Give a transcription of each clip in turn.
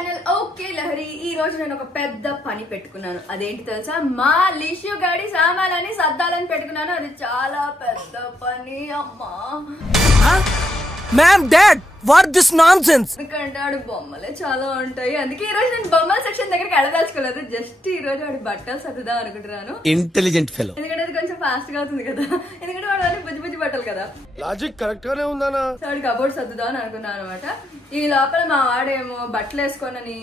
Channel okay Lahari. ఈ రోజు నేను ఒక పెద్ద పని పెట్టుకున్నాను. అదేంటి తెలుసా? మా లిష్యూ గాడి సామాన్లని సర్దాలని పెట్టుకున్నాను. అది చాలా పెద్ద పని అమ్మా. Ma'am dad what this nonsense? ఎందుకంటే ఆడు బొమ్మలే చాలా ఉంటాయి. అందుకే ఈ రోజు నేను బొమ్మల సెక్షన్ దగ్గరికి వెళ్ళదలుచుకోలేదు. జస్ట్ ఈ రోజు ఆడి బట్టలు సర్దుదాం అనుకుంటున్నాను. Intelligent fellow. ఎందుకంటే అది కొంచెం ఫాస్ట్ గా అవుతుంది కదా. ఎందుకంటే వాడు అన్ని బుజ్జి బుజ్జి బట్టలు కదా. లాజిక్ కరెక్ట్ గానే ఉందానా? వాడి కబోర్డ్ సర్దుదాం అని అనుకున్నాను అనమాట. ఈ లోపల మా వాడేమో బట్టలు వేసుకోనని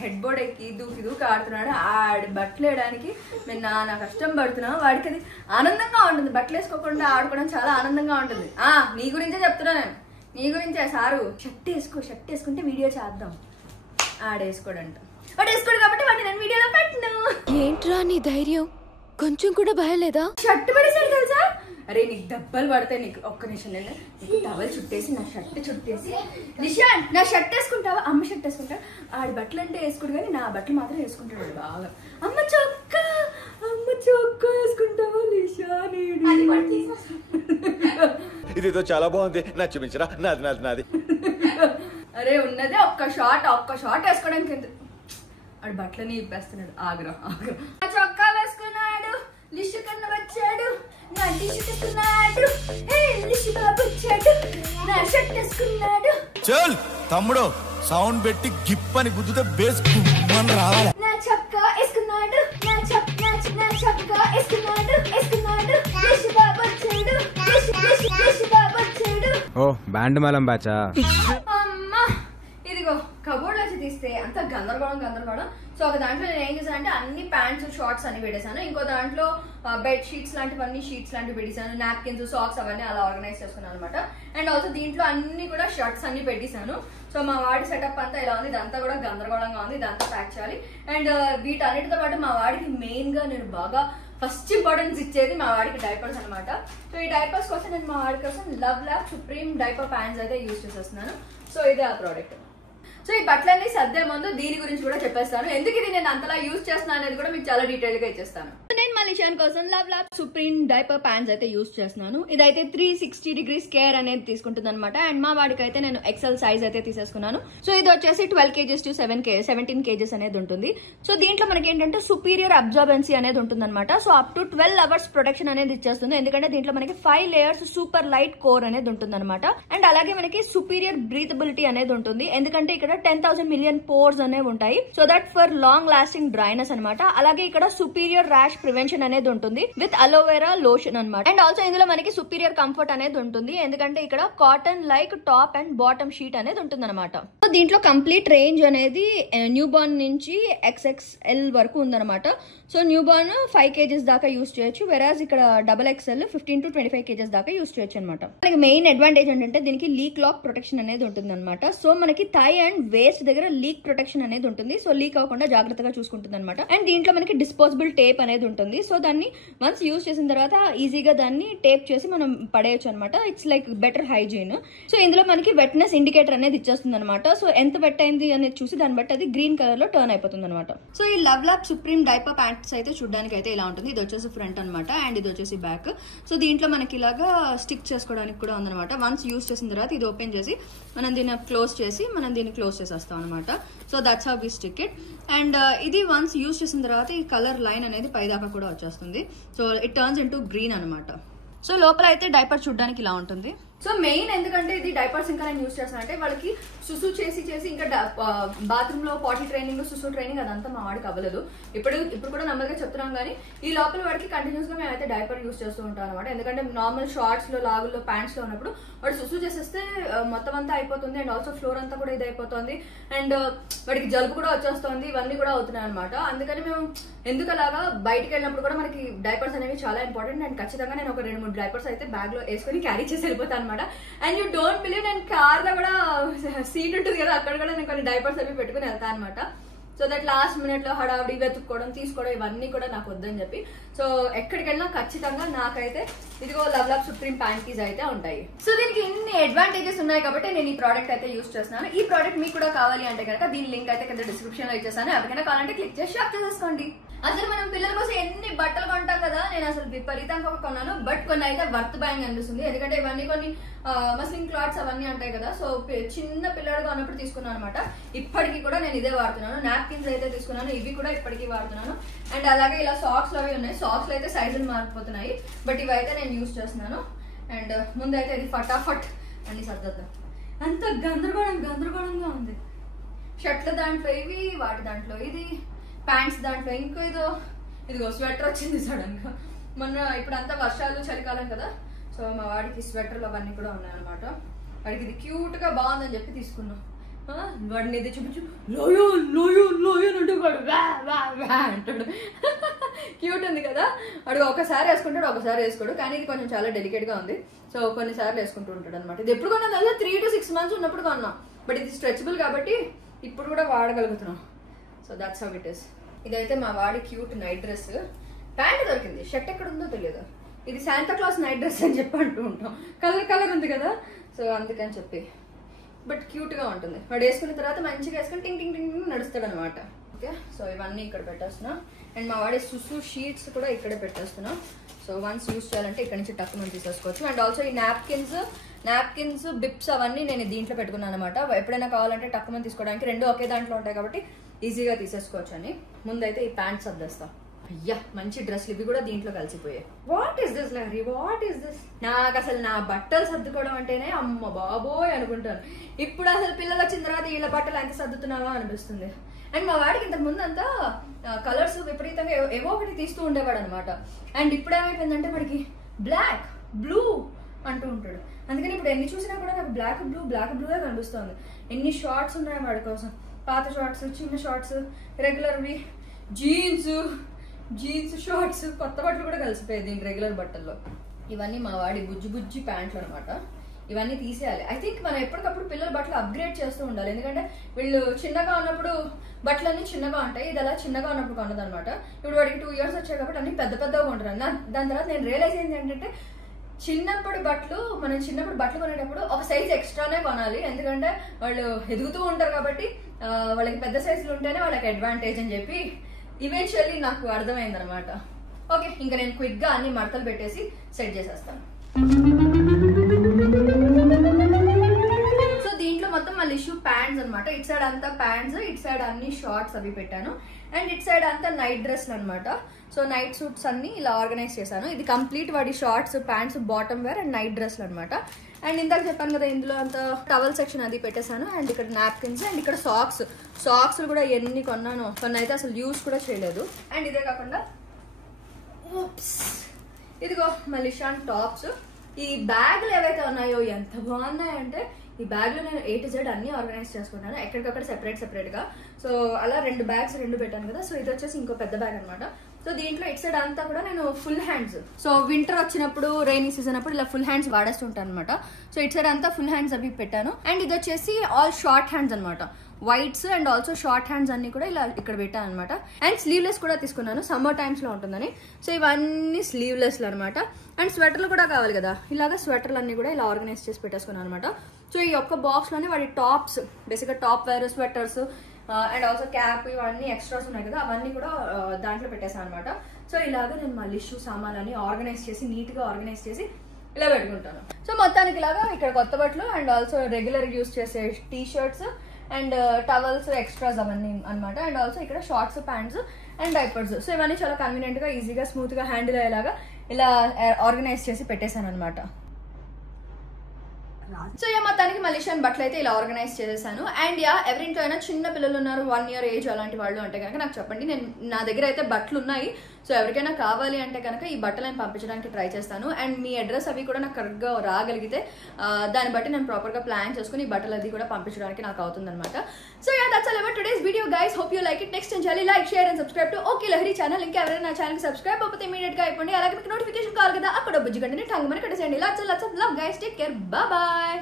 హెడ్ బోర్డ్ ఎక్కి దూకి దూకి ఆడుతున్నాడు. ఆడి బట్టలు వేయడానికి మేము నానా కష్టం పడుతున్నాం. వాడికి అది ఆనందంగా ఉంటుంది. బట్టలు వేసుకోకుండా ఆడుకోవడం చాలా ఆనందంగా ఉంటుంది. నీ గురించే చెప్తున్నా నేను. నీ గురించే సారు. షర్ట్ వేసుకుంటే వీడియో చేద్దాం. ఆడేసుకోడంట. వాడు వేసుకోడు కాబట్టి వాడిని నేను వీడియోలో పెట్టను. ఏంట్రా నీ ధైర్యం? కొంచెం కూడా భయం లేదా? షర్ట్ పడేసాడు తెలుసా? అరే నీకు దెబ్బలు పడతాయి. నీకు ఒక్క నిమిషం నేను నీకు టవల్ చుట్టేసి నా షర్ట్ చుట్టేసి నిషాంత్ నా షర్ట్ వేసుకుంటావా? అమ్మ షర్ట్ వేసుకుంటా. ఆడి బట్టలు అంటే వేసుకుంటు కానీ నా బట్టలు మాత్రం వేసుకుంటాడు బాగా. అమ్మ చొక్కా వేసుకుంటావా నిషాన్? ఇదేదో చాలా బాగుంది. నాకు చూపించరా? నాది. అరే ఉన్నదే ఒక్క షాట్ వేసుకోవడానికి ఎంత ఆడు బట్టలని ఇప్పేస్తున్నాడు. ఆగ్రా చొక్కా వేసుకున్నాడు. లిషు కన్నా వచ్చాడు. నా టీషర్ట్ వేసుకున్నాడు. లిషు బాబు వచ్చాడు. నా షర్ట్ వేసుకున్నాడు. చల్ తమ్ముడు సౌండ్ పెట్టి గిప్ అని గుద్దుతే బేస్ రావాలి. నా చొక్కా వేసుకున్నాడు. నా చొక్కా వేసుకున్నాడు. లిషు బాబు వచ్చాడు. లిషు బాబు వచ్చాడు. ఓ బ్యాండ్ మేళం బ్యాచా? అమ్మా ఇదిగో కబోర్డ్ వచ్చి తీస్తే అంత గందరగోళం. సో ఒక దాంట్లో నేను ఏం చేశానంటే అన్ని ప్యాంట్స్ షార్ట్స్ అన్ని పెట్టేశాను. ఇంకో దాంట్లో బెడ్ షీట్స్ లాంటివి పెట్టేశాను. నాప్కిన్స్ సాక్స్ అవన్నీ అలా ఆర్గనైజ్ చేసుకున్నాను అనమాట. అండ్ ఆల్సో దీంట్లో అన్ని కూడా షర్ట్స్ అన్ని పెట్టేశాను. సో మా వాడి సెటప్ అంతా ఇలా ఉంది. ఇదంతా కూడా గందరగోళంగా ఉంది. ఇదంతా ప్యాక్ చేయాలి. అండ్ వీటన్నిటితో పాటు మా వాడికి మెయిన్ గా నేను బాగా ఫస్ట్ ఇంపార్టెన్స్ ఇచ్చేది మా వాడికి డైపర్స్ అనమాట. సో ఈ డైపర్స్ కోసం నేను మా వాడి కోసం love lab supreme diaper pants అయితే యూజ్ చేసేస్తున్నాను. సో ఇదే ఆ ప్రోడక్ట్. సో ఈ బట్టలన్నీ సర్దే ముందు దీని గురించి కూడా చెప్పేస్తాను. ఎందుకు ఇది నేను అంతలా యూజ్ చేస్తున్నాను అనేది కూడా మీకు చాలా డీటెయిల్ గా ఇచ్చేస్తాను. నేను మా లిషాన్ కోసం love lab supreme diaper pants అయితే యూజ్ చేస్తున్నాను. ఇదైతే 360 degrees కేర్ అనేది తీసుకుంటుంది అనమాట. అండ్ మా వాడికి అయితే నేను ఎక్సెల్ సైజ్ అయితే తీసేసుకున్నాను. సో ఇది వచ్చేసి 12 kgs to 17 kgs అనేది ఉంటుంది. సో దీంట్లో మనకి ఏంటంటే సుపీరియర్ అబ్జార్బెన్సీ అనేది ఉంటుంది అనమాట. So up to 12 hours protection అనేది ఇచ్చేస్తుంది. ఎందుకంటే దీంట్లో మనకి 5 layers సూపర్ లైట్ కోర్ అనేది ఉంటుంది అనమాట. అండ్ అలాగే మనకి సుపీరియర్ బ్రీతబిలిటీ అనేది ఉంటుంది. ఎందుకంటే ఇక్కడ 10,000 million పోర్స్ అనేవి ఉంటాయి. So that for long lasting dryness అనమాట. అలాగే ఇక్కడ సుపీరియర్ ర్యాష్ ప్రివెన్షన్ అనేది ఉంటుంది విత్ అలోవెరా లోషన్ అనమాట. అండ్ ఆల్సో ఇందులో మనకి సుపీరియర్ కంఫర్ట్ అనేది ఉంటుంది. ఎందుకంటే ఇక్కడ cotton like top and bottom sheet అనేది ఉంటుంది అనమాట. సో దీంట్లో కంప్లీట్ రేంజ్ అనేది న్యూ బార్న్ నుంచి XXL వరకు ఉందన్నమాట. సో న్యూ బార్న్ 5 kgs దాకా యూస్ చేయొచ్చు. వెరాజ్ ఇక్కడ XXL 15 to 25 kgs దాకా యూస్ చేయొచ్చు అనమాట. మనకి మెయిన్ అడ్వాంటేజ్ ఏంటంటే దీనికి లీక్ లాక్ ప్రొటెక్షన్ అనేది ఉంటుంది అనమాట. సో మనకి థై అండ్ వేస్ట్ దగ్గర లీక్ ప్రొటెక్షన్ అనేది ఉంటుంది. సో లీక్ అవ్వకుండా జాగ్రత్తగా చూసుకుంటుంది అనమాట. అండ్ దీంట్లో మనకి డిస్పోజబుల్ టేప్ అనేది ఉంటుంది. సో దాన్ని వన్స్ యూజ్ చేసిన తర్వాత ఈజీగా దాన్ని టేప్ చేసి మనం పడేయచ్చు అనమాట. It's like better hygiene. So ఇందులో మనకి వెట్నెస్ ఇండికేటర్ అనేది ఇచ్చేస్తుంది అనమాట. సో ఎంత వెట్ అయింది అనేది చూసి దాన్ని బట్టి అది గ్రీన్ కలర్ లో టర్న్ అయిపోతుంది అనమాట. సో ఈ love lab supreme diaper pants అయితే చూడడానికి అయితే ఇలా ఉంటుంది. ఇది వచ్చేసి ఫ్రంట్ అనమాట. అండ్ ఇది వచ్చేసి బ్యాక్. సో దీంట్లో మనకి ఇలాగా స్టిక్ చేసుకోవడానికి కూడా ఉందన్నమాట. వన్స్ యూజ్ చేసిన తర్వాత ఇది ఓపెన్ చేసి మనం దీన్ని క్లోజ్ చేసేస్తాం అనమాట. So that's how we stick it. And ఇది వన్స్ యూజ్ చేసిన తర్వాత ఈ కలర్ లైన్ అనేది పైదాకా కూడా వచ్చేస్తుంది. So it turns into green అనమాట. సో లోపల అయితే డైపర్ చూడడానికి ఇలా ఉంటుంది. సో మెయిన్ ఎందుకంటే ఇది డైపర్స్ ఇంకా నేను యూజ్ చేస్తాను అంటే వాళ్ళకి సుసు చేసి ఇంకా బాత్రూమ్ లో పాటీ ట్రైనింగ్ సుసు ట్రైనింగ్ అదంతా మా వాడికి అవ్వలేదు. ఇప్పుడు కూడా నెమ్మదిగా చెప్తున్నాం కానీ ఈ లోపల వాడికి కంటిన్యూస్ గా మేమైతే డైపర్ యూజ్ చేస్తూ ఉంటాం అనమాట. ఎందుకంటే నార్మల్ షార్ట్స్ లో లాగుల్లో ప్యాంట్స్ లో ఉన్నప్పుడు వాడు సుసు చేసేస్తే మొత్తం అంతా అయిపోతుంది. అండ్ ఆల్సో ఫ్లోర్ అంతా కూడా ఇది అయిపోతుంది. అండ్ వాడికి జలుబు కూడా వచ్చేస్తుంది. ఇవన్నీ కూడా అవుతున్నాయి అనమాట. అందుకని మేము ఎందుకు అలాగా బయటకు వెళ్ళినప్పుడు కూడా మనకి డైపర్స్ అనేవి చాలా ఇంపార్టెంట్. అండ్ ఖచ్చితంగా నేను ఒక 2-3 డైపర్స్ అయితే బ్యాగ్ లో వేసుకుని క్యారీ చేసి వెళ్ళిపోతాను అనమాట. అండ్ యూ డోంట్ బిలీవ్ నేను కార్ లో కూడా సీట్ ఉంటుంది కదా, అక్కడ కూడా నేను కొన్ని డైపర్స్ అవి పెట్టుకుని వెళ్తాను అనమాట. సో దట్ లాస్ట్ మినిట్ లో హడావిడి వెతుక్కోవడం తీసుకోవడం ఇవన్నీ కూడా నాకు వద్దని చెప్పి సో ఎక్కడికి వెళ్ళినా ఖచ్చితంగా నాకైతే ఇదిగో లవ్ ల్యాబ్ సుప్రీం ప్యాంటీస్ అయితే ఉంటాయి. సో దీనికి ఇన్ని అడ్వాంటేజెస్ ఉన్నాయి కాబట్టి నేను ఈ ప్రోడక్ట్ అయితే యూజ్ చేస్తున్నాను. ఈ ప్రోడక్ట్ మీకు కూడా కావాలి అంటే కనుక దీని లింక్ అయితే కింద డిస్క్రిప్షన్ లో ఇచ్చేసాను. ఎవరికైనా కావాలంటే క్లిక్ చేసి షాప్ చేసేసుకోండి. అసలు మనం పిల్లల కోసం ఎన్ని బట్టలు కొంటాం కదా, నేను అసలు విపరీతంగా కొన్నాను. బట్ కొన్ని అయితే వర్త్ బయింగ్ అనిపిస్తుంది. ఎందుకంటే ఇవన్నీ కొన్ని మస్లిన్ క్లాత్స్ అవన్నీ ఉంటాయి కదా. సో చిన్న పిల్లడుగా ఉన్నప్పుడు తీసుకున్నాను అనమాట. ఇప్పటికీ కూడా నేను ఇదే వాడుతున్నాను. నాప్కిన్స్ అయితే తీసుకున్నాను, ఇవి కూడా ఇప్పటికీ వాడుతున్నాను. అండ్ అలాగే ఇలా సాక్స్లు అవి ఉన్నాయి. సాక్స్లు అయితే సైజులు మారిపోతున్నాయి, బట్ ఇవైతే నేను యూజ్ చేస్తున్నాను. అండ్ ముందైతే ఇది ఫటాఫట్ అన్ని సర్దద్దాం. అంత గందరగోళంగా ఉంది. షర్ట్ల దాంట్లో ఇవి, వాటి దాంట్లో ఇది, ప్యాంట్స్ దాంట్లో ఇంకో ఇదిగో స్వెటర్ వచ్చింది సడన్ గా. మొన్న ఇప్పుడు అంతా వర్షాలు చలికాలం కదా, సో మా వాడికి స్వెటర్లు అవన్నీ కూడా ఉన్నాయన్నమాట. వాడికి ఇది క్యూట్ గా బాగుందని చెప్పి తీసుకున్నాం. వాడిని ఇది చూపించు, లోయో లోయో లోయో అంటే వాడు అంటాడు. క్యూట్ ఉంది కదా. వాడు ఒకసారి వేసుకుంటాడు, ఒకసారి వేసుకోడు. కానీ ఇది కొంచెం చాలా డెలికేట్ గా ఉంది, సో కొన్నిసార్లు వేసుకుంటూ ఉంటాడు అనమాట. ఇది ఎప్పుడు కొన్నా తెలుసా, 3 to 6 months ఉన్నప్పుడు కొన్నాం. బట్ ఇది స్ట్రెచబుల్ కాబట్టి ఇప్పుడు కూడా వాడగలుగుతున్నాం. So that's how it is. ఇదైతే మా వాడి క్యూట్ నైట్ డ్రెస్. ప్యాంట్ దొరికింది, షర్ట్ ఎక్కడ ఉందో తెలియదు. ఇది శాంతా క్లాస్ నైట్ డ్రెస్ అని చెప్పి అంటూ ఉంటాం. కలర్ ఉంది కదా, సో అందుకని చెప్పి. బట్ క్యూట్ గా ఉంటుంది. వాడు వేసుకున్న తర్వాత మంచిగా వేసుకుని టింగ్ టింగ్ టింగ్ నడుస్తాడు అనమాట. ఓకే, సో ఇవన్నీ ఇక్కడ పెట్టేస్తున్నా. అండ్ మా వాడి సుసు షీట్స్ కూడా ఇక్కడే పెట్టేస్తున్నా. సో వన్స్ యూస్ చేయాలంటే ఇక్కడ నుంచి టక్ మనం తీసేసుకోవచ్చు. అండ్ ఆల్సో ఈ నాప్కిన్స్ బిప్స్ అవన్నీ నేను దీంట్లో పెట్టుకున్నాను అనమాట. ఎప్పుడైనా కావాలంటే టక్ మనం తీసుకోవడానికి, రెండు ఒకే దాంట్లో ఉంటాయి కాబట్టి ఈజీగా తీసేసుకోవచ్చు అని. ముందైతే ఈ ప్యాంట్స్ అద్దేస్తా. అయ్యా మంచి డ్రెస్లు ఇవి కూడా దీంట్లో కలిసిపోయాయి. What is this lorry, what is this? నాకు అసలు నా బట్టలు సర్దుకోవడం అంటేనే అమ్మ బాబోయ్ అనుకుంటాను. ఇప్పుడు అసలు పిల్లలు వచ్చిన తర్వాత వీళ్ళ బట్టలు ఎంత సర్దుతున్నావా అనిపిస్తుంది. అండ్ మా వాడికి ఇంతకు ముందు అంతా కలర్స్ విపరీతంగా ఏవో ఒకటి తీస్తూ ఉండేవాడు అనమాట. అండ్ ఇప్పుడు ఏమైపోయిందంటే వాడికి బ్లాక్ బ్లూ అంటూ ఉంటాడు. అందుకని ఇప్పుడు ఎన్ని చూసినా కూడా నాకు బ్లాక్ బ్లూగా కనిపిస్తుంది. ఎన్ని షార్ట్స్ ఉన్నాయి వాడి కోసం, పాత షార్ట్స్, చిన్న షార్ట్స్, రెగ్యులర్వి, జీన్స్ షార్ట్స్, కొత్త బట్టలు కూడా కలిసిపోయాయి దీని రెగ్యులర్ బట్టల్లో. ఇవన్నీ మా వాడి బుజ్జి ప్యాంట్లు అనమాట. ఇవన్నీ తీసేయాలి. ఐ థింక్ మనం ఎప్పటికప్పుడు పిల్లల బట్టలు అప్గ్రేడ్ చేస్తూ ఉండాలి. ఎందుకంటే వీళ్ళు చిన్నగా ఉన్నప్పుడు బట్టలన్నీ చిన్నగా ఉంటాయి. ఇది అలా చిన్నగా ఉన్నప్పుడు కొన్నదనమాట. ఇప్పుడు వాడికి 2 years వచ్చాయి కాబట్టి అన్ని పెద్దగా ఉంటారు. దాని తర్వాత నేను రియలైజ్ అయింది ఏంటంటే, చిన్నప్పుడు బట్టలు కొనేటప్పుడు ఒక సైజ్ ఎక్స్ట్రానే కొనాలి. ఎందుకంటే వాళ్ళు ఎదుగుతూ ఉంటారు కాబట్టి వాళ్ళకి పెద్ద సైజులు ఉంటేనే వాళ్ళకి అడ్వాంటేజ్ అని చెప్పి ఈవెన్చువల్లీ నాకు అర్థమైంది అనమాట. ఓకే, ఇంకా నేను క్విక్ గా అన్ని మడతలు పెట్టేసి సెట్ చేసేస్తాను. సో దీంట్లో మొత్తం మళ్ళీ ఇష్యూ ప్యాంట్స్ అనమాట. ఇట్ సైడ్ అంతా ప్యాంట్స్, ఇట్ సైడ్ అన్ని షార్ట్స్ అవి పెట్టాను. అండ్ ఇట్ సైడ్ అంతా నైట్ డ్రెస్లు అనమాట. సో నైట్ సూట్స్ అన్ని ఇలా ఆర్గనైజ్ చేశాను. ఇది కంప్లీట్ వాడి shorts, pants, bottom wear and night డ్రెస్లు అనమాట. అండ్ ఇందాక చెప్పాను కదా, ఇందులో అంతా టవల్ సెక్షన్ అది పెట్టేశాను. అండ్ ఇక్కడ నాప్కిన్స్, అండ్ ఇక్కడ సాక్స్ కూడా ఎన్ని కొన్నాను. కొన్ని అయితే అసలు యూజ్ కూడా చేయలేదు. అండ్ ఇదే కాకుండా ఇదిగో మళ్ళీ షాన్ టాప్స్. ఈ బ్యాగులు ఏవైతే ఉన్నాయో ఎంత బాగున్నాయంటే, ఈ బ్యాగ్ లో నేను A to Z అన్ని ఆర్గనైజ్ చేసుకున్నాను, ఎక్కడికక్కడ సెపరేట్ గా. సో అలా 2 బ్యాగ్స్ పెట్టాను కదా. సో ఇది వచ్చేసి ఇంకో పెద్ద బ్యాగ్ అనమాట. సో దీంట్లో ఇట్ సైడ్ అంతా కూడా నేను ఫుల్ హ్యాండ్స్, సో వింటర్ వచ్చినప్పుడు, రైనీ సీజన్ అప్పుడు ఇలా ఫుల్ హ్యాండ్స్ వాడేస్తుంటాను అనమాట. సో ఇట్ సైడ్ అంతా ఫుల్ హ్యాండ్స్ అవి పెట్టాను. అండ్ ఇది వచ్చేసి ఆల్ షార్ట్ హ్యాండ్స్ అనమాట. Whites and also short hands అన్ని కూడా ఇలా ఇక్కడ పెట్టాను అనమాట. అండ్ స్లీవ్లెస్ కూడా తీసుకున్నాను, సమ్మర్ టైమ్స్ లో ఉంటుందని. సో ఇవన్నీ స్లీవ్లెస్ అనమాట. అండ్ స్వెటర్లు కూడా కావాలి కదా, ఇలాగా స్వెటర్లు అన్ని కూడా ఇలా ఆర్గనైజ్ చేసి పెట్టేసుకున్నాను అనమాట. సో ఈ ఒక్క బాక్స్ లోనే వాడి టాప్స్, బేసిక్ గా top wear, sweaters and also cap, ఇవన్నీ ఎక్స్ట్రాస్ ఉన్నాయి కదా, అవన్నీ కూడా దాంట్లో పెట్టేసాను అనమాట. సో ఇలాగా నేను మళ్ళీ షూ సామాన్లన్నీ ఆర్గనైజ్ చేసి, నీట్ గా ఆర్గనైజ్ చేసి ఇలా పెట్టుకుంటాను. సో మొత్తానికి ఇలాగా ఇక్కడ కొత్త బట్టలు అండ్ ఆల్సో రెగ్యులర్ యూస్ చేసే T shirts and towels, extras అవన్నీ అనమాట. అండ్ ఆల్సో ఇక్కడ shorts, pants and diapers. So ఇవన్నీ చాలా కన్వీనియంట్ గా, ఈజీగా, స్మూత్ గా హ్యాండిల్ అయ్యేలాగా ఇలా ఆర్గనైజ్ చేసి పెట్టేశాను అనమాట. సో మొత్తానికి మలేషియన్ బట్టలు అయితే ఇలా ఆర్గనైజ్ చేసేసాను. అండ్ ఎవరింట్లో అయినా చిన్న పిల్లలు ఉన్నారు, 1 year ఏజ్ అలాంటి వాళ్ళు అంటే కనుక నాకు చెప్పండి. నా దగ్గర అయితే బట్టలు ఉన్నాయి. సో ఎవరికైనా కావాలి అంటే కనుక ఈ బట్టలను పంపించడానికి ట్రై చేస్తాను. అండ్ మీ అడ్రస్ అవి కూడా నాకు కరెక్ట్గా రాగలిగితే దాన్ని బట్టి నేను ప్రాపర్గా ప్లాన్ చేసుకుని ఈ బట్టలు అది కూడా పంపించడానికి నాకు అవుతుంది అనమాట. So that's all about today's video guys. Hope you like it. Next చేయాలి like, share and subscribe to okay Lahari channel. ఇంకా ఎవరైనా నా ఛానల్కి సబ్స్క్రైబ్ అవ్వకపోతే ఇమీడియట్ గా అయిపోండి. అలాగే మీకు నోటిఫికేషన్ కావాలి కదా, అక్కడ బుజ్జి గంటని టంగ్ మన కట్టేసేయండి. Lots of love guys. Take care. Bye.